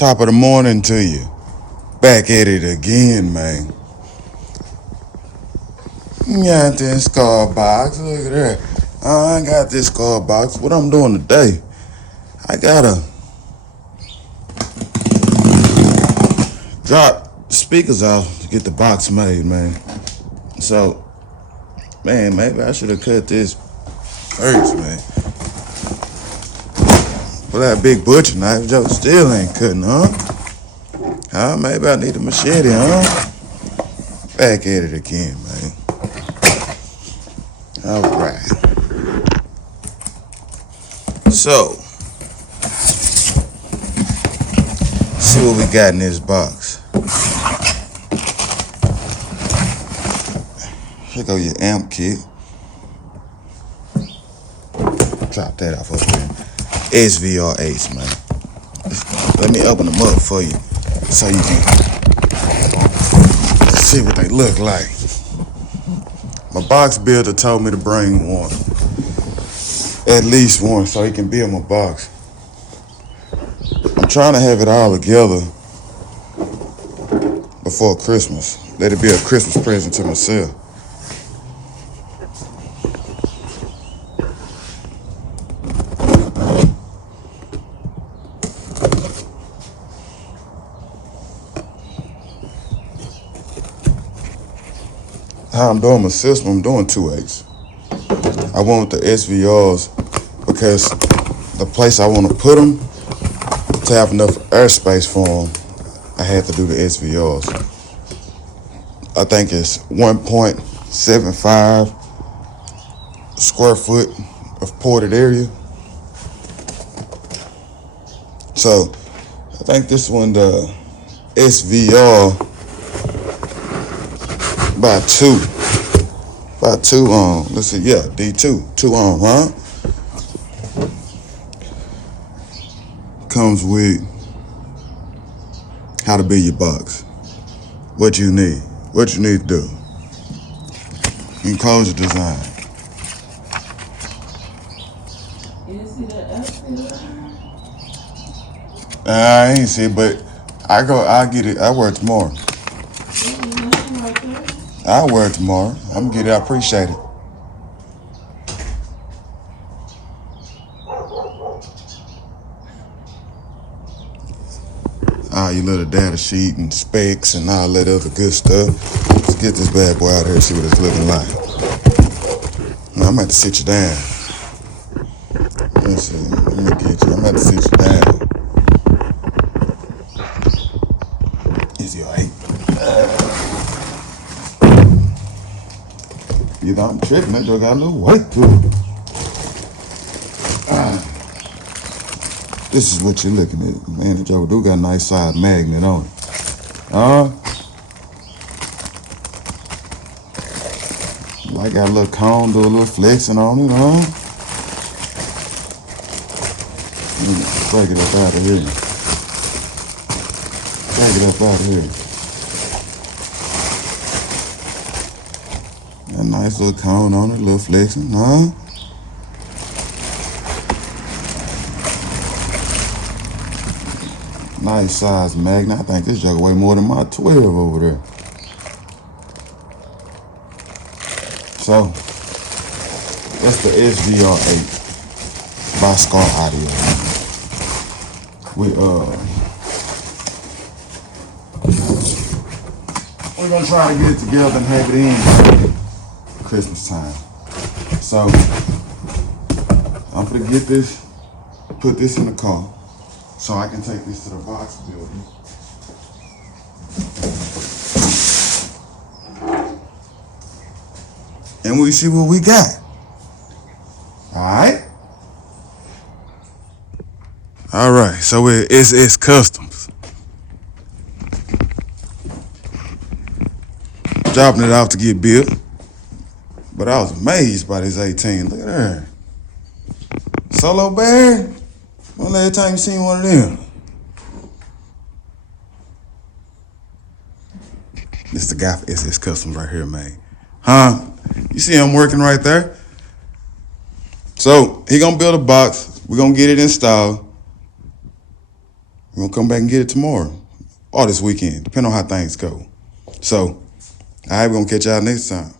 Top of the morning to you. Back at it again, man. Got this Skar box. Look at that. I got this Skar box. What I'm doing today, I gotta drop the speakers off to get the box made, man. So, man, maybe I should have cut this first, man. But that big butcher knife, Joe, still ain't cutting, huh? Maybe I need a machete, huh? Back at it again, man. All right. So, see what we got in this box. Here go your amp kit. Drop that off up there. SVR man. Let me open them up for you so you can see what they look like. My box builder told me to bring one. At least one so he can build my box. I'm trying to have it all together before Christmas. Let it be a Christmas present to myself. How I'm doing my system, I'm doing 2/8. I went with the SVRs because the place I want to put them, to have enough airspace for them, I had to do the SVRs. I think it's 1.75 square foot of ported area. So I think this one, the SVR, by two let's see, yeah, D2, 2 huh? Comes with how to build your box, what you need to do, enclosure design. You see the SVR? I ain't see it, but I'll get it. I wear it tomorrow. I'll wear it tomorrow. I'm gonna get it. I appreciate it. Your little data sheet and specs and all that other good stuff. Let's get this bad boy out here and see what it's looking like. Now, I'm about to sit you down. Let's see. Let me get you. I'm about to sit you down. Is your hate? You know, I'm tripping. That joke got a little weight to it. This is what you're looking at. Man, the joke do got a nice size magnet on it. Like got a little cone, do a little flexing on it, Break it up out of here. Break it up out of here. A nice little cone on it, a little flexing, Nice size magnet. I think this jug weigh more than my 12 over there. So, that's the SVR 8 by Skar Audio. We're gonna try to get it together and have it in Christmas time. So I'm gonna get this, put this in the car so I can take this to the box building. And we see what we got. All right, so it's Customz. Dropping it off to get built. But I was amazed by this 18. Look at that. Solo bag? When last time you seen one of them? This the guy for SS Customz right here, man. You see him working right there? So he gonna build a box. We're gonna get it installed. We're gonna come back and get it tomorrow or this weekend, depending on how things go. So, we're gonna catch y'all next time.